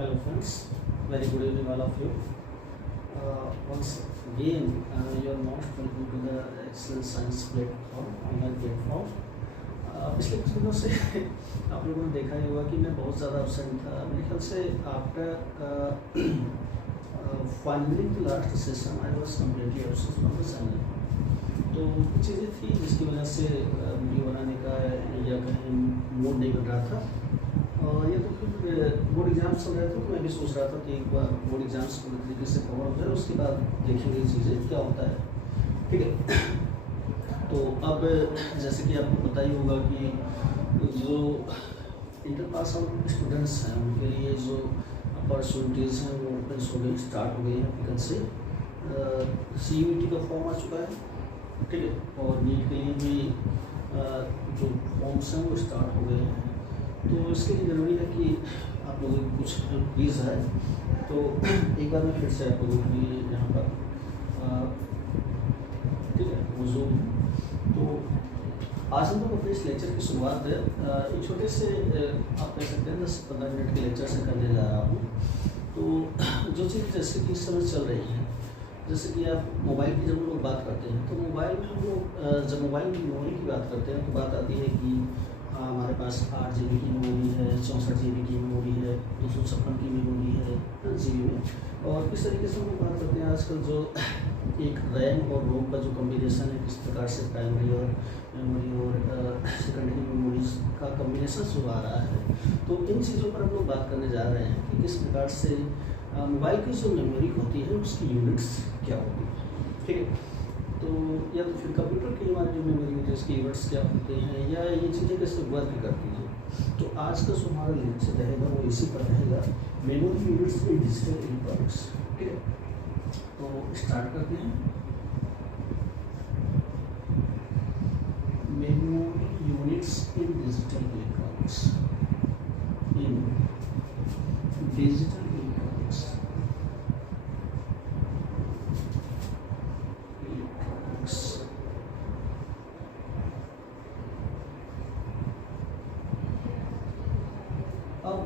Hello friends, very good evening all of you. Once again, you are most welcome to the Excellent Science platform, online platform. पिछले कुछ दिनों से आप लोगों ने देखा ही होगा कि मैं बहुत ज़्यादा अपसेंट था. मेरे ख्याल से after finaling the last session I was completely absent from the channel. तो कुछ चीज़ें थी जिसकी वजह से वीडियो बनाने का या कहीं मूड नहीं बन रहा था. और ये तो फिर बोर्ड एग्जाम्स चल रहे थे, तो मैं भी सोच रहा था कि एक बार बोर्ड एग्जाम्स पूरी तरीके से कवर हो जाए, उसके बाद देखेंगे चीज़ें क्या होता है. ठीक है. तो अब जैसे कि आपको पता ही होगा कि जो इंटर पास आउट स्टूडेंट्स हैं उनके लिए जो अपॉर्चुनिटीज़ हैं वो ओपन हो गई, स्टार्ट हो गई हैं. अप्लीकेशन से CUET का फॉर्म आ चुका है. ठीक है. और नीट के लिए भी जो फॉर्म्स हैं वो स्टार्ट हो गए हैं. तो इसके लिए ज़रूरी है कि आप लोगों की कुछ प्लीज़ है. तो एक बार मैं फिर से आप लोगों के लिए यहाँ पर ठीक है मौजूद हूँ. तो आज हम लोग अपने इस लेक्चर की शुरुआत एक छोटे से आप कह सकते हैं 10-15 मिनट के लेक्चर से करने जा रहा हूँ. तो जो चीज़ जैसे कि इस समय चल रही है, जैसे कि आप मोबाइल की जब हम लोग बात करते हैं तो मोबाइल में हम लोग जब मोबाइल की मेमोरी की बात करते हैं तो बात आती है कि हमारे पास 8 GB की मेमोरी है, 64 GB की मेमोरी है, 256 की मेमोरी है GB में. और किस तरीके से हम लोग बात करते हैं आजकल जो एक रैम और रोम का जो कम्बिनेशन है, किस प्रकार से प्राइमरी और मेमोरी और सेकेंडरी मेमोरीज का कम्बिनेशन जो आ रहा है. तो इन चीज़ों पर हम लोग बात करने जा रहे हैं कि किस प्रकार से मोबाइल की जो मेमोरी होती है उसकी यूनिट्स क्या होती है. ठीक है. तो या तो फिर कंप्यूटर की हमारी जो मेमोरी होती है उसकी यूनिट्स क्या होते हैं या ये चीज़ें कैसे वर्क करती हैं. तो आज का जो हमारा लेक्चर रहेगा वो इसी पर रहेगा, memory units in digital electronics. ठीक है. तो स्टार्ट करते हैं. Memory units in digital electronics. In digital electronics. अब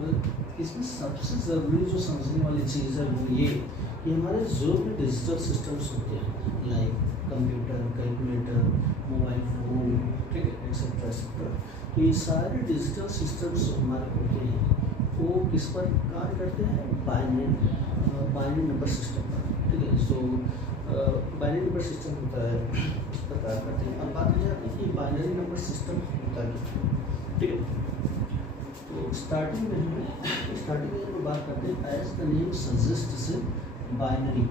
इसमें सबसे ज़रूरी जो समझने वाली चीज़ है वो ये कि हमारे जो भी डिजिटल सिस्टम्स होते हैं like computer, calculator, mobile phone, ठीक है, एक्सेट्रा एक्सेट्रा. तो ये सारे डिजिटल सिस्टम्स जो हमारे होते हैं वो किस पर कार्य करते हैं? बाइनरी नंबर सिस्टम पर. ठीक है. सो बाइनरी नंबर सिस्टम होता है, इस पर कार्य करते हैं. अब बात यह आती है कि बाइनरी नंबर सिस्टम होता है. ठीक है. तो स्टार्टिंग में हम बात करते हैं as the name suggests binary.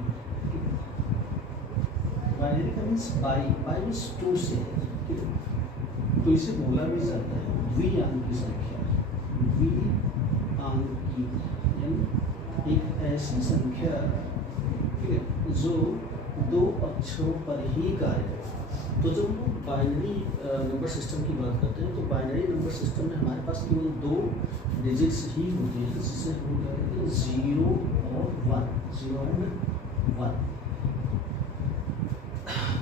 Binary का मीन्स बाई मीन्स टू से. ठीक है. तो इसे बोला भी जाता है द्विअंक की संख्या. द्विअंक की यानी एक ऐसी संख्या, ठीक है, जो 2 अक्षरों पर ही कार्य करे. तो जब हम लोग बाइनरी नंबर सिस्टम की बात करते हैं तो बाइनरी नंबर सिस्टम में हमारे पास केवल 2 डिजिट्स ही होते हैं, जिसे हम कहते हैं 0 और 1. 0 एंड 1.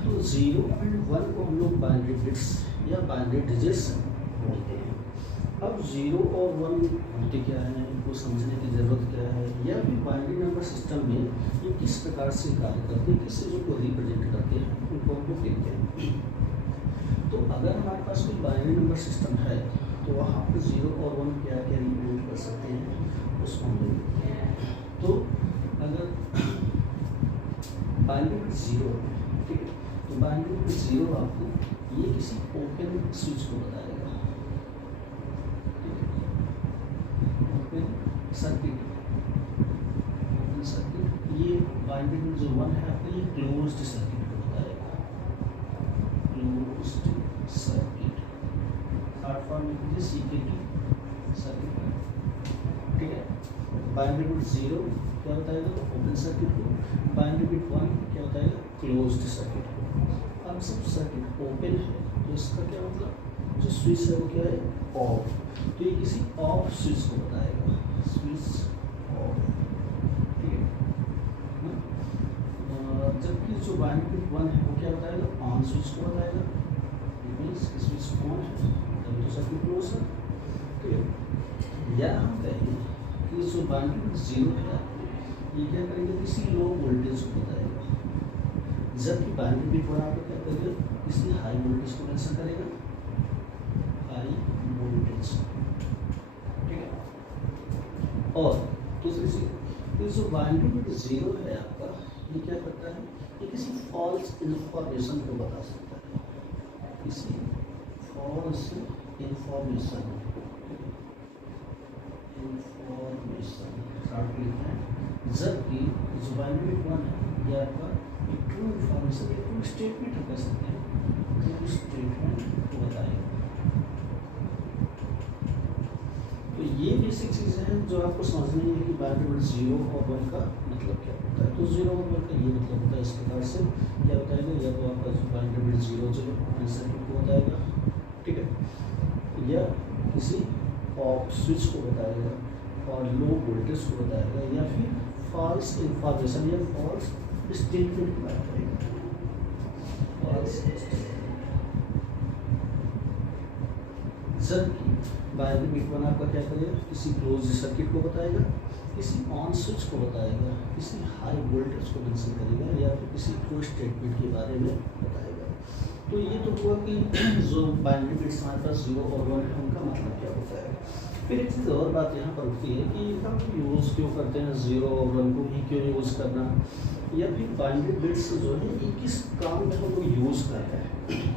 तो 0 एंड 1 को हम लोग बाइनरी बिट्स या बाइनरी डिजिट्स बोलते हैं. अब 0 और 1 होते क्या हैं, इनको समझने की ज़रूरत क्या है, या फिर बाइनरी नंबर सिस्टम में ये किस प्रकार से कार्य करते हैं, किस चीज़ों को रिप्रेजेंट करते हैं, उनको हम लोग देखते हैं. तो अगर हमारे पास कोई बाइनरी नंबर सिस्टम है तो वहाँ पर 0 और 1 क्या क्या रिप्रेजेंट कर सकते हैं उसको हम लोग देखते हैं. तो अगर बाइनरी बिट 0, ठीक है, तो बाइनरी बिट 0 आपको ये किसी ओपन स्विच को बताएगा. Open circuit. ये बाइनरी बिट जो 1 है आपका ये क्लोज्ड सर्किट को बताएगा. क्लोज्ड सर्किट शॉर्ट फॉर्म में कीजिए CKT सर्किट. ठीक है. बाइनरी बिट 0 क्या बताएगा? ओपन सर्किट को. बाइनरी बिट 1 क्या बताएगा? क्लोज्ड सर्किट को. अब सब सर्किट ओपन है तो इसका क्या मतलब, जो स्विच है वो क्या है? ऑफ. तो ये किसी ऑफ स्विच को बताएगा. Switch off. ठीक है. जबकि जो बाइनरी बिट 1 है वो क्या बताएगा? ऑन स्विच को बताएगा. स्विच ऑन है तभी तो सर्किट क्लोज है. ठीक है. या हम कहें कि जो बाइनरी जीरो है ये क्या करेंगे, किसी लो वोल्टेज को बताएगा, जबकि बाइनरी बिट वन आपको क्या करेगा, किसी हाई वोल्टेज को मेंशन करेगा, हाई वोल्टेज, ठीक है। और दूसरी चीज, जो बाइनरी बिट जीरो है आपका, ये क्या करता है, ये किसी फॉल्स इंफॉर्मेशन को बता सकता है, किसी फॉल्स इंफॉर्मेशन लिखना है, जबकि जो बाइनरी बिट वन है ये आपका एक ट्रू इंफॉर्मेशन, एक ट्रू स्टेटमेंट हम कह सकते हैं, ट्रू स्टेटमेंट को बताएगा। तो ये बेसिक चीज़ें हैं जो आपको समझनी है कि बाइनरी बिट जीरो और वन का मतलब क्या होता है। तो जीरो और वन का ये मतलब होता है इस प्रकार से, क्या बताएगा, या तो आपका जो बाइनरी बिट जीरो जो सर्किट को बताएगा, ठीक है, या किसी ऑफ स्विच को बताएगा और लो वोल्टेज को बताएगा, या फिर फॉल्स इंफॉर्मेशन या फॉल्स स्टेटमेंट की बात करेगा, फॉल्स। जबकि बाइनरी बिट वन आपका क्या करेगा, किसी क्लोज सर्किट को बताएगा, किसी ऑन स्विच को बताएगा, किसी हाई वोल्टेज को मेंशन करेगा, या फिर किसी ट्रू स्टेटमेंट के बारे में बताएगा। तो ये तो हुआ कि जो बाइनरी बिट्स हमारे पास जीरो और वन है उनका मतलब क्या होता है। फिर एक चीज़ और बात यहाँ पर उठती है कि हम यूज़ क्यों करते हैं, जीरो और वन को ही क्यों यूज़ करना, या फिर बाइनरी बिट्स जो है ये किस काम में हम लोग यूज़ कर रहे हैं।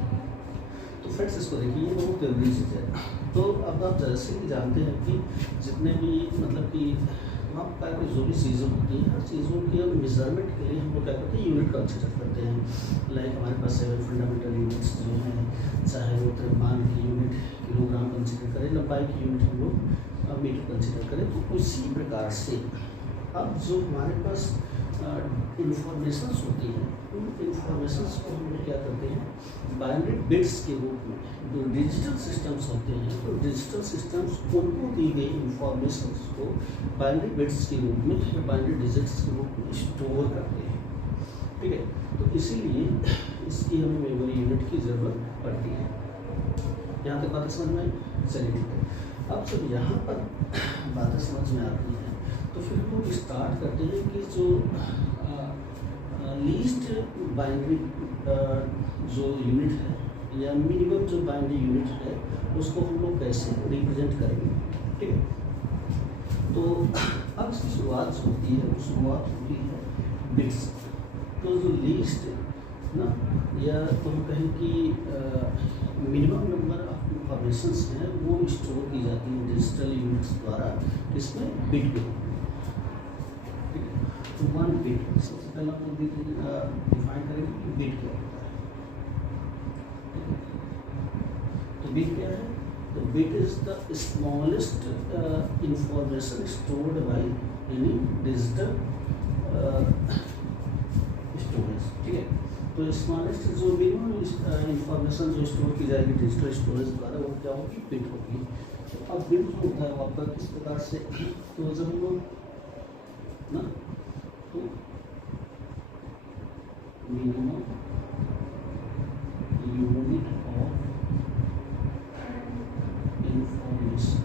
तो फ्रेंड्स इसको देखिए, ये बहुत जरूरी चीज़ है। तो अब आप जैसे कि जानते हैं कि जितने भी मतलब कि आपका जो भी चीज़ें होती हैं, हर चीज़ों के मेजरमेंट के लिए हम लोग क्या करते हैं, यूनिट कंसिडर करते हैं। लाइक हमारे पास 7 फंडामेंटल यूनिट्स जो हैं, चाहे वो द्रव्यमान की यूनिट किलोग्राम कंसिडर करें, लंबाई की यूनिट हम लोग मीटर कंसिडर करें। तो उसी प्रकार से अब जो हमारे पास इंफॉर्मेशंस होती हैं, उन इंफॉर्मेशंस को हम लोग क्या करते हैं, बाइनरी बिट्स के रूप में, जो डिजिटल सिस्टम्स होते हैं, तो डिजिटल सिस्टम्स उनको दी गई इंफॉर्मेशंस को बाइनरी बिट्स के रूप में या बाइनरी डिजिट्स के रूप में स्टोर करते हैं, ठीक है। तो इसीलिए इसकी हमें मेमोरी यूनिट की ज़रूरत पड़ती है। यहाँ तक बातें समझ में आई? चलिए ठीक है। अब जब यहाँ पर बातें समझ में आती हैं तो फिर हम लोग स्टार्ट करते हैं कि जो लीस्ट बाइनरी जो यूनिट है या मिनिमम जो बाइनरी यूनिट है उसको हम लोग कैसे रिप्रेजेंट करेंगे, ठीक है। तो अब इसकी शुरुआत होती है, वो शुरुआत होती है बिट्स। तो जो लीस्ट ना, या तो हम कहें कि मिनिमम नंबर ऑफ इंफॉर्मेशंस हैं वो स्टोर की जाती हैं डिजिटल यूनिट्स द्वारा, इसमें बिट के, ठीक है। तो वन बिट सबसे पहले हम लोग डिफाइन करेंगे कि बिट क्या होता है। तो बिट क्या है, तो bit is the smallest information stored by any digital storage, ठीक है। तो स्मॉलेस्ट जो मिनिमम इंफॉर्मेशन जो स्टोर की जाएगी डिजिटल स्टोरेज द्वारा वो क्या होगी, बिट होगी। तो अब बिट जो होता है वो आपका किस प्रकार से, तो जब हम लोग ना, तो minimum unit of information,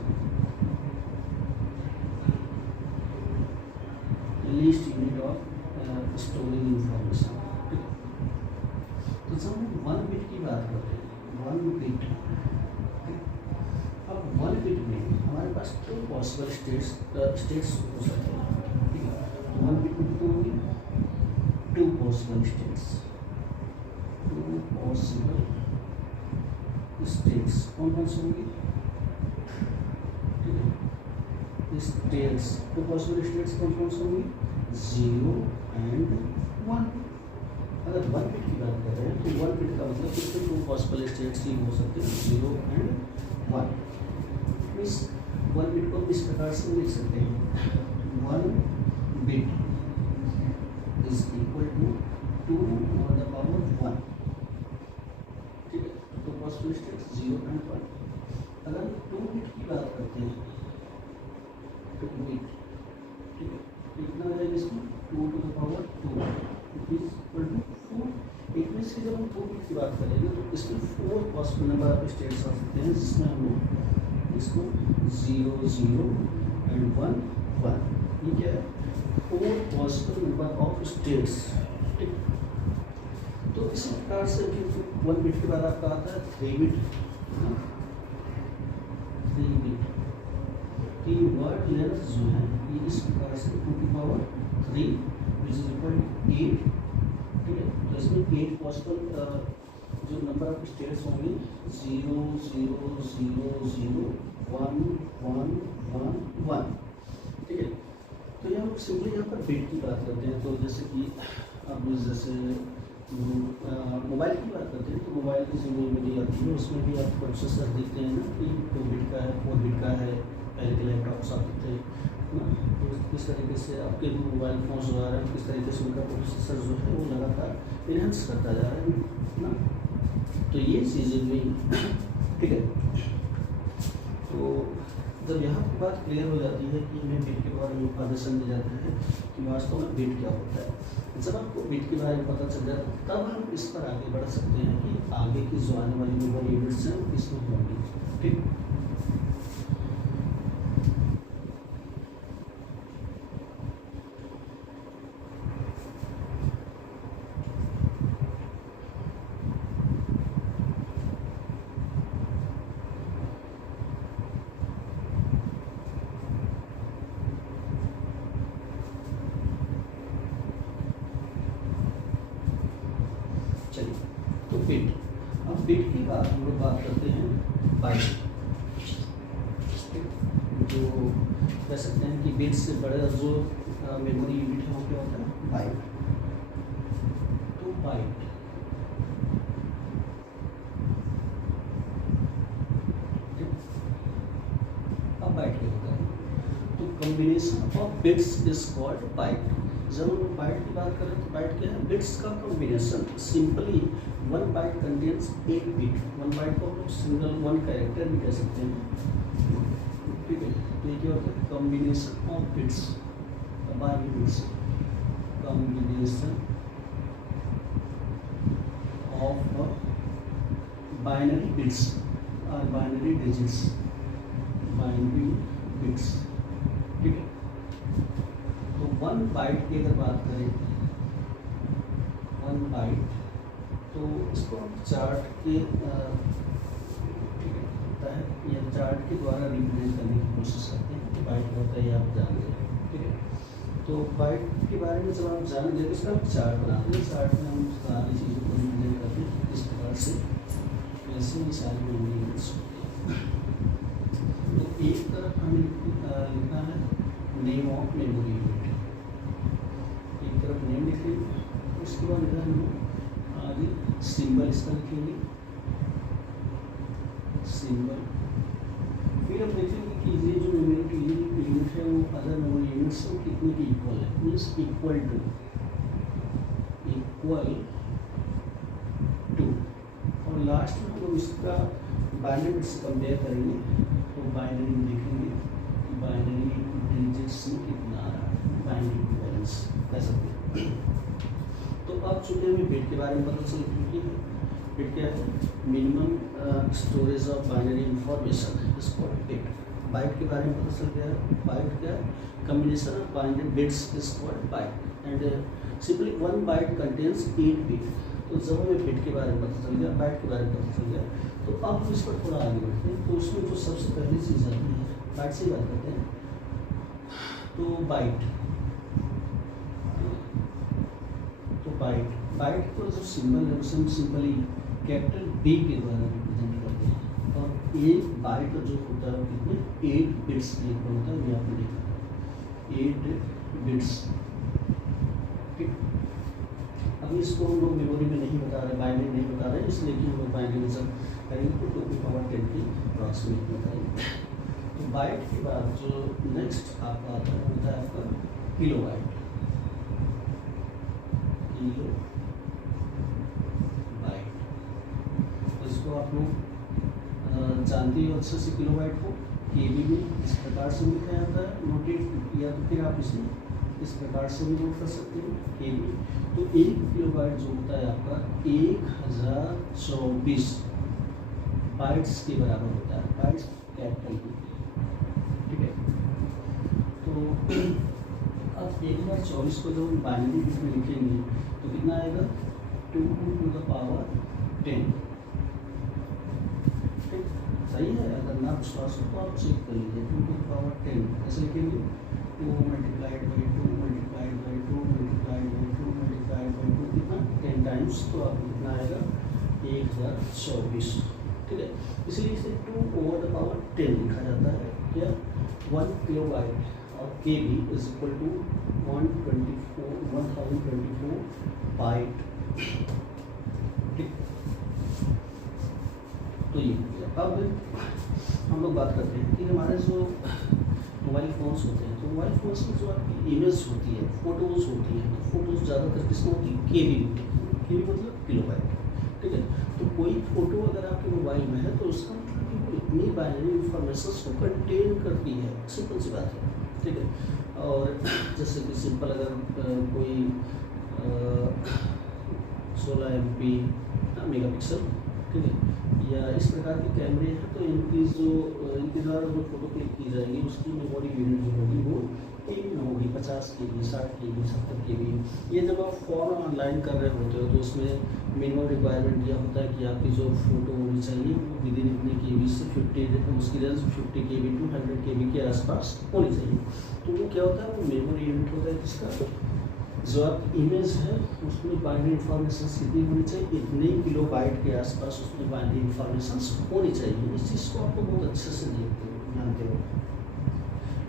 least unit of storing information. तो जब हम वन बिट की बात करते हैं, वन बिट, अब वन बिट में हमारे पास 2 पॉसिबल स्टेट्स हो सकते हैं, ठीक है। वन बिट में कितनी होगी, 2 पॉसिबल स्टेट्स, 2 पॉसिबल स्टेट्स कौन कौन सी होंगी, ठीक है। स्टेट्स 2 पॉसिबल स्टेट्स कौन कौन सी होंगी, 0 एंड 1। अगर वन बिट की बात कर रहे हैं तो वन बिट का मतलब कितने 2 पॉसिबल स्टेट्स ही हो सकते हैं, 0 एंड 1। मीन्स वन बिट को इस प्रकार से लिख सकते हैं, 1 बिट इज इक्वल टू 2 और द पावर 1, ठीक है। 2 पॉसिबल स्टेट्स 0 एंड 1। अगर 2 बिट की बात करते हैं, 2 बिट, ठीक है, कितना आ जाएगा इसमें, 2 to the power 2 is equal to 4। एक मीन्स की जब हम 2 बिट की बात करेंगे तो इसमें 4 पॉसिबल नंबर ऑफ स्टेट्स आ सकते हैं, जिसमें हम लोग इसको 0 0 एंड 1 1। ये क्या है? 4 पॉसिबल नंबर ऑफ स्टेट्स। ठीक, तो इसी प्रकार से 1 बिट के बाद आपका आता है 3 बिट। 3 बिट की वर्ड लेंथ जो है ये इस प्रकार से 2 की power 3 which is equal to 8। ठीक है, तो इसमें 8 पॉसिबल जो नंबर ऑफ स्टेट्स होंगे 0 0 0 0 1 1 1 1। ठीक है, तो यहाँ सिंपली यहाँ पर बिट की बात करते हैं। तो जैसे कि अब जैसे मोबाइल की बात करते हैं तो मोबाइल की जो मेमोरी आती है उसमें भी आप प्रोसेसर देखते हैं ना कि 2 बिट का है, 4 बिट का है। पहले के लैपटॉप्स आते थे ना, तो किस तरीके से आपके जो मोबाइल फोन्स जो आ रहे हैं किस तरीके से उनका प्रोसेसर जो है वो लगातार इनहेंस करता जा रहा है ना। तो ये चीज़ें भी ठीक है। तो जब यहाँ की बात क्लियर हो जाती है कि हमें बिट के बारे में इंफॉर्मेशन दी जाती है कि वास्तव में बिट क्या होता है, जब आपको बिट के बारे में पता चल जाता है तब हम इस पर आगे बढ़ सकते हैं कि आगे की जो आने वाली मेमोरी यूनिट्स हैं किसमें होंगी। ठीक, चलिए तो बिट, अब बिट की बात हम लोग बात करते हैं बाइट। जो कह सकते हैं कि बिट से बड़ा जो मेमोरी यूनिट है वो क्या होता है? बाइट। तो बाइट अब बाइट क्या होता है? तो combination of bits is called byte. जब हम बाइट की बात करें तो बाइट क्या है? बिट्स का combination. Simply 1 byte contains 8 bit. 1 byte को हम सिंगल 1 कैरेक्टर भी कह सकते हैं। ठीक है, तो ये क्या होता है? Combination of bits, binary bits, combination of binary bits और बाइनरी डिजिट्स, बाइनरी बिट्स। ठीक है, तो 1 बाइट की अगर बात करें 1 बाइट तो इसको हम चार्ट के ठीक है होता है या चार्ट के द्वारा रिप्रेजेंट करने की कोशिश करते हैं कि बाइट होता है ये आप जान लें। ठीक है, तो बाइट के बारे में जब आप जान लें तो इसका चार्ट बनाते हैं। चार्ट में हम सारी चीज़ों को रिप्रेजेंट करते हैं इस प्रकार से, ऐसे ही सारी मेमोरी यूनिट्स होती है। तो एक तरफ हमें लिखना है नेम ऑफ मेमोरी यूनिट, एक तरफ नेम लिखेंगे, उसके बाद इधर हम आगे सिंबल इसका लिखेंगे, सिंबल। फिर हम देखेंगे कि ये जो मेमोरी यूनिट है वो अदर मेमोरी यूनिट से कितने की इक्वल है, मीन्स इक्वल टू। और लास्ट में हम लोग इसका बाइनरी से कंपेयर करेंगे तो बाइनरी में देखेंगे कि बाइनरी डिजिट्स में कितना आ रहा है, बाइनरी इक्विवेलेंस कह सकते हैं। तो अब चूँकि हमें बिट के बारे में पता चल चुकी है, बिट क्या है? Minimum storage of binary information is called bit. Byte के बारे में पता चल गया है, बाइट क्या है? Combination of binary bits is called byte and simply 1 byte contains 8 bit. तो जब हमें बिट के बारे में पता चल गया, बाइट के बारे में पता चल गया, तो अब हम इस पर थोड़ा आगे बढ़ते हैं। तो उसमें जो सबसे पहली चीज़ आती है, बाइट से बात करते हैं। तो बाइट बाइट को जो सिंबल है उसे हम सिंपली कैपिटल बी के द्वारा रिप्रेजेंट करते हैं। और एक बाइट जो होता है कितने 8 बिट्स के इक्वल होता है, ये आपने देखा 8 बिट्स। ठीक, अभी इसको हम लोग मेमोरी में नहीं बता रहे, बाइनरी नहीं बता रहे, इसलिए कि हम लोग बाइनरी जब करेंगे तो 2 की पावर 10 की अप्रॉक्सीमेट बताएंगे। तो बाइट के बाद जो नेक्स्ट आपका आता है होता है आपका किलो बाइट। किलो बाइट, तो इसको आप लोग जानते हो अच्छे से। किलो बाइट को केबी में इस प्रकार से लिखा जाता है नोटेट, या तो फिर आप इसे इस प्रकार से भी नोट कर सकते हो केबी। तो 1 किलो बाइट जो होता है आपका 1024 बाइट्स के बराबर होता है, बाइट्स कैपिटल। ठीक है, तो अब 1024 को जब हम बाइनरी बिट में लिखेंगे तो कितना आएगा 2 to the power 10। ठीक, सही है। अगर ना विश्वास हो तो आप चेक कर लीजिए। 2 to the power 10 ऐसे लिखेंगे 2 multiplied by 2 multiplied by 2 multiplied by 2 multiplied by 2 कितना 10 टाइम्स, तो आप कितना आएगा 1024। ठीक है, इसलिए इसे 2 over the power 10 लिखा जाता है। क्या 1 किलोबाइट और KB is equal to 1024 byte. ठीक, तो ये अब हम लोग बात करते हैं कि हमारे जो मोबाइल फ़ोन्स होते हैं, तो मोबाइल फ़ोन्स में जो आपकी इमेज होती है, फ़ोटोज़ होती हैं, तो फ़ोटोज़ ज़्यादातर किसमें होती है KB मतलब किलोबाइट। ठीक है, तो कोई फ़ोटो अगर आपके मोबाइल में है तो उसका मतलब कि वो इतनी बाइनरी इंफॉर्मेशन को कंटेन करती है, सिंपल सी बात है। ठीक है, और जैसे कि सिंपल अगर कोई 16 MP मेगापिक्सल, ठीक है, या इस प्रकार के कैमरे हैं, तो इनके द्वारा जो फोटो क्लिक की जाएगी उसकी मेमोरी यूनिट जो होगी वो KB में होगी, 50 KB, 60 KB, 70 KB। ये जब आप फॉर्म ऑनलाइन कर रहे होते हो तो उसमें मिनिमम रिक्वायरमेंट यह होता है कि आपकी जो फोटो होनी चाहिए वो विद इन इतने KB से 50, उसकी रेंज 50 KB to 100 KB के आसपास होनी चाहिए। तो वो क्या होता है, वो मेमोरी यूनिट होता है जिसका जो आपकी इमेज है उसमें बाइनरी इंफॉर्मेशन कितनी होनी चाहिए, इतने किलोबाइट के आसपास उसमें बाइनरी इंफॉर्मेशन होनी चाहिए। इस चीज़ को आपको बहुत अच्छे से जानते हो।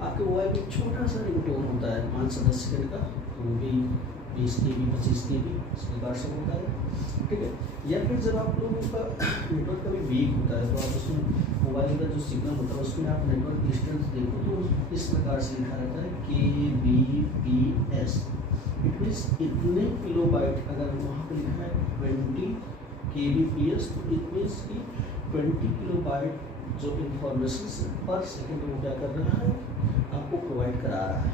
आपके मोबाइल में छोटा सा रिंगटोन होता है 5-10 सेकंड का, तो वो भी 20 KB 25 KB इस प्रकार से होता है। ठीक है, या फिर जब आप लोगों का नेटवर्क कभी वीक होता है तो आप उसमें मोबाइल का जो सिग्नल होता है उसमें आप नेटवर्क डिस्टेंस देखो तो इस प्रकार से लिखा रहता है KBPS। इट मीन्स इतने किलोबाइट, अगर वहाँ पर लिखा है 20 KBPS तो इट मीन्स कि 20 किलोबाइट जो इंफॉर्मेशन पर सेकेंड वो क्या कर रहा है, आपको प्रोवाइड करा रहा है।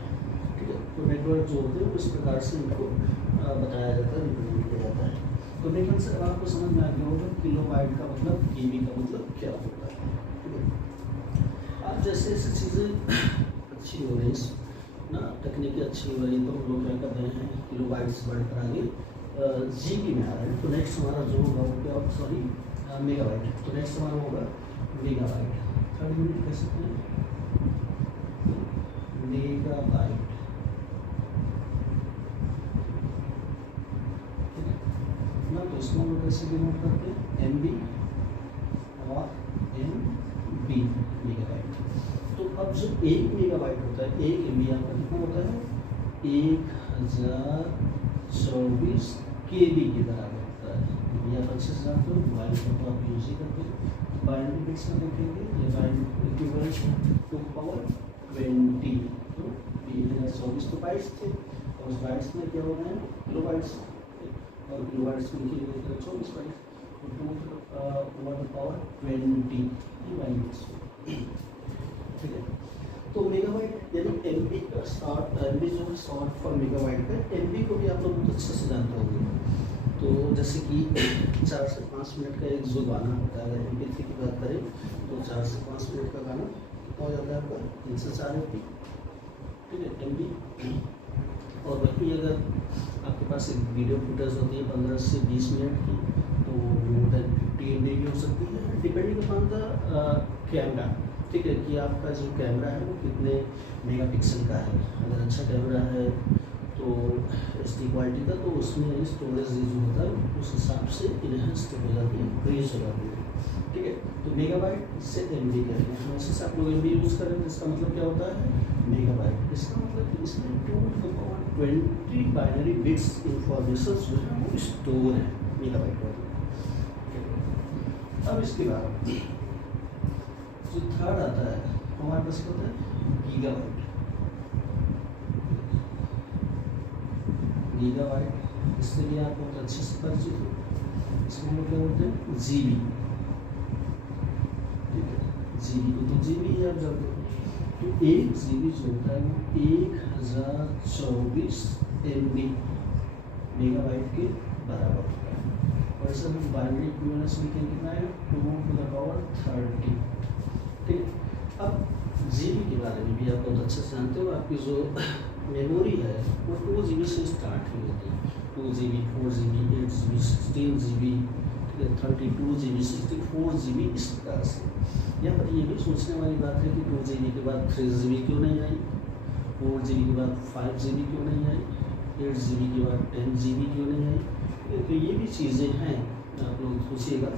ठीक है, तो नेटवर्क जो होते हैं इस प्रकार से इनको बताया जाता है, रिप्रेजेंट किया जाता है। तो मेरे से आपको समझ में आ गया होगा किलोबाइट का मतलब, KB का मतलब क्या होता है। ठीक है, अब जैसे ऐसी चीज़ें अच्छी हो रही ना, तकनीकी अच्छी हो रही, तो हम लोग क्या कर रहे हैं किलोबाइट से बढ़कर आगे GB में आ रहे हैं। तो नेक्स्ट हमारा जो होगा वो क्या, सॉरी मेगाबाइट, तो नेक्स्ट हमारा होगा मेगाबाइट। 30 मिनट कह सकते हैं मेगाबाइट। ठीक है ना, तो इसको हम लोग कैसे डिनोट करते हैं, MB और MB मेगाबाइट। तो अब जो 1 मेगाबाइट होता है, 1 MB आपका कितना होता है 1024 KB के बराबर होता है। ये आप अच्छे से जानते हो, मोबाइल फोन तो आप यूज ही करते हो। बाइनरी बिट्स में देखेंगे ये बाइनरी इक्विवेलेंट 2 पावर 20, तो 1024 तो बाइट्स थे और उस बाइट्स में क्या हो रहे हैं किलोबाइट्स, और किलोबाइट्स में लिखिए 24 बाइट्स, तो 2 पावर 20 ये बाइट्स। ठीक है, तो मेगाबाइट यानी MB का शॉर्ट, MB जो है शॉर्ट फॉर मेगाबाइट है। MB को भी आप लोग बहुत अच्छे से जानते होंगे। तो जैसे कि 4 से 5 मिनट का एक जो गाना होता है, अगर MP3 की बात करें तो 4 से 5 मिनट का गाना कितना हो जाता है आपका 3 से 4 MB। ठीक है, MB। और वहीं अगर आपके पास एक वीडियो फुटेज होती है 15 से 20 मिनट की, तो मोर देन 50 MB भी हो सकती है, डिपेंडिंग अपॉन द कैमरा। ठीक है, कि आपका जो कैमरा है वो कितने मेगापिक्सल का है। अगर अच्छा कैमरा है तो HD क्वालिटी का, तो उसमें स्टोरेज जो होता है उस हिसाब से इनहेंस्ड हो जाती है, इंक्रीज हो जाती है। ठीक है, तो मेगाबाइट से MB कह रहे हैं, हमेशा से आप लोग MB यूज़ करें तो इसका मतलब क्या होता है मेगाबाइट। इसका मतलब कि इसमें 2 to the power 20 binary bits information जो है वो स्टोर है मेगाबाइट में। अब इसके बाद जो थर्ड आता है हमारे पास होता है गीगाबाइट। गीगाबाइट इसके लिए आप बहुत अच्छे से परिचित हो। इसमें हम क्या बोलते हैं GB। ठीक है, GB तो GB ही आप जानते हो। तो 1 GB जो होता है वो 1024 MB मेगाबाइट के बराबर होता है। और ऐसा हम बाइनरी इक्विवेलेंस लिखेंगे कितना है 2 to the power 30। ठीक है, अब जीबी के बारे में भी आप बहुत अच्छे से जानते हो। आपकी जो मेमोरी है वो 2 GB से स्टार्ट ही होती है। 2 GB, 4 GB, 8 GB, 16 GB, 32 GB, 64 GB, इस प्रकार से। यहाँ पर ये भी सोचने वाली बात है कि 2 GB के बाद 3 GB क्यों नहीं आई, 4 GB के बाद 5 GB क्यों नहीं आई, 8 GB के बाद 10 GB क्यों नहीं आई। तो ये भी चीज़ें हैं, आप लोग सोचिएगा।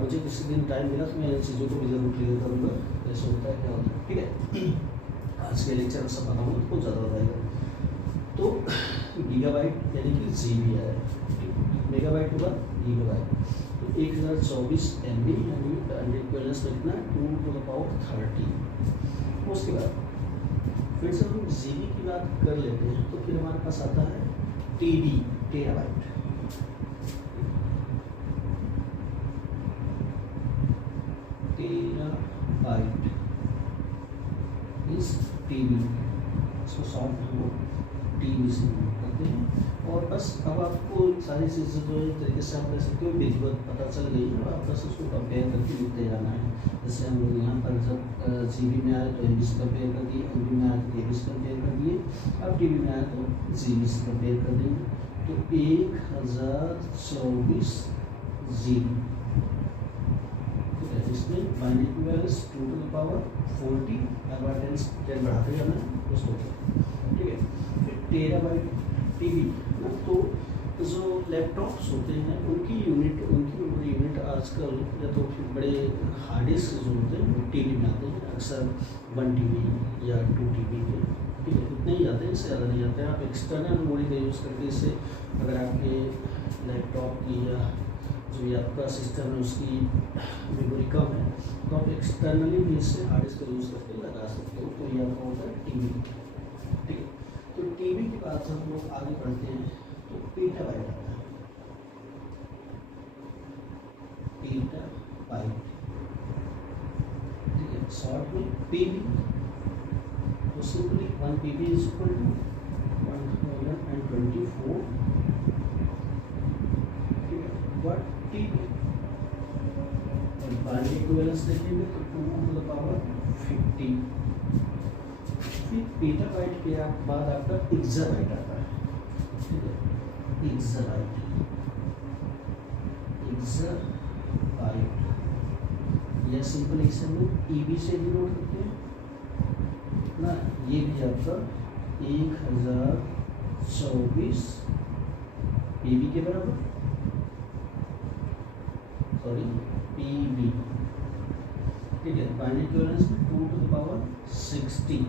मुझे किसी दिन टाइम मिला तो मैं इन चीज़ों को भी जरूर क्लियर करूँगा, कैसे होता है क्या होता है, ठीक है। आज के लेक्चर में सब बताऊँगा तो बहुत ज़्यादा बताएगा। तो गीगाबाइट यानी कि जीबी है, मेगाबाइट होगा गीगाबाइट। तो 1024 MB यानी इक्विवेलेंस में कितना 2⁻30। उसके बाद फिर से हम जीबी की बात कर लेते हैं तो फिर हमारे पास आता है टीबी, टेराबाइट। टेराबाइट इस टीबी, इसको शॉर्ट में वो टीबी से करते हैं। और बस अब आपको सारी चीज़ें जो है तरीके से आप कह सकते हो विधिवत पता चल गई है, और आप बस उसको कंपेयर करके लिखते जाना है। जैसे हम लोग यहाँ पर जब जीबी में आए तो एमबी से कंपेयर कर दिए, एमबी में आए तो एबी से कंपेयर कर दिए, अब टीबी में आए तो जीबी से कंपेयर कर देंगे। तो 1024 जीबी, इसमें बाइनरी इक्विवेलेंस 2⁻40, हर बार 10 बढ़ाते जाना है उसको, ठीक है। फिर टेराबाइट टीबी ना, तो जो लैपटॉप्स होते हैं उनकी मेमोरी यूनिट आजकल या तो फिर बड़े हार्ड डिस्क जो होते हैं वो टीबी में आते हैं, अक्सर 1 TB या 2 TB के, ठीक है, इतने ही आते हैं, इससे ज़्यादा नहीं आते हैं। आप एक्सटर्नल मेमोरी का यूज़ करके इसे, अगर आपके लैपटॉप की या जो भी आपका सिस्टम है उसकी मेमोरी कम है तो आप एक्सटर्नली भी इससे हार्ड डिस्क का यूज़ करके लगा सकते हो। तो ये आपका होता है टीबी, ठीक है। तो टीबी के बाद हम लोग आगे बढ़ते हैं तो पेटाबाइट आता है, पेटाबाइट, ठीक है, शॉर्ट में पीबी। तो simply 1 PB is equal to 124, ठीक है, 1 TB। और बाइनरी इक्विवेलेंस देखेंगे तो 2⁻50। फिर पेटाबाइट के बाद आपका एक्साबाइट आता है, ठीक है, एक्साबाइट, एक्साबाइट या सिंपल इसे हम लोग ईबी से डिनोट करते हैं ना। ये भी आपका 1024 पीबी के बराबर, सॉरी पीबी, ठीक है। बाइनरी इक्विवेलेंस में 2⁻60।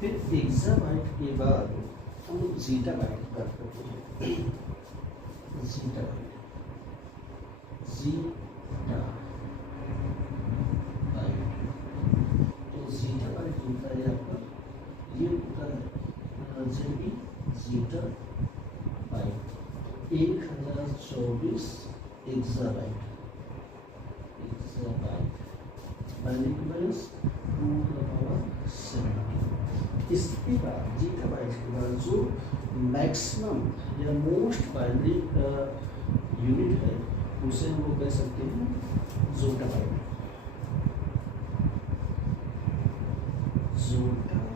फिर एक्साबाइट के बाद हम लोग जीटाबाइट की बात करते हैं, जीटाबाइट, जीटाबाइट। तो जीटाबाइट होता है आपका, ये होता है GB, zettabyte 1024 exabyte, exabyte, binary equivalence 2⁻70। इसके बाद जीटाबाइट के बाद जो मैक्सिमम या मोस्ट बाइनरी यूनिट है उसे हम लोग कह सकते हैं जोटाबाइट, जोटाबाइट।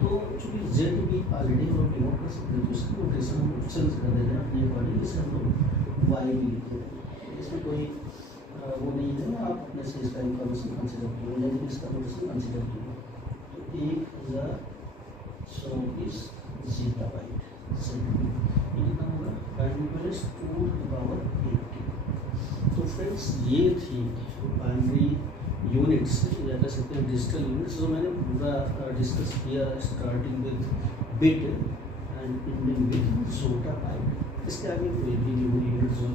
तो चूंकि जेड भी ऑलरेडी हम लोग डिनोट कर सकते हैं तो इसकी नोटेशन हम चेंज कर दे रहे हैं अपने अकॉर्डिंग, इसे हम लोग वाई भी लिखते हैं। इसमें कोई वो नहीं है, आप अपने से इसका इंफॉर्मेशन कंसिडर कीजिए, यानी इसका नोटेशन कंसिडर कीजिए। तो 1024 जीटाबाइट, ये कितना होगा, बाइनरी इक्विवेलेंस 2⁻80। तो फ्रेंड्स ये थी बाइनरी यूनिट्स या कह सकते हैं डिजिटल यूनिट्स, जो मैंने पूरा डिस्कस किया, starting with bit and ending with yottabyte. इसके आगे कोई भी मेमोरी यूनिट जो है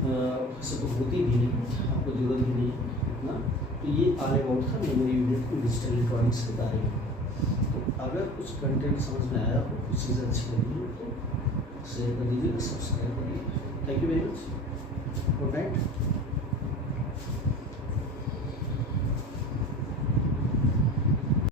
वैसे तो होती भी नहीं, आपको जरूरत भी नहीं इतना। तो ये ऑल अबाउट था मेमोरी यूनिट डिजिटल इलेक्ट्रॉनिक्स के बारे में। तो अगर कुछ कंटेंट समझ में आया, कुछ चीज़ें अच्छी लगी तो शेयर कर दीजिए, सब्सक्राइब करिए। Thank you very much, good night.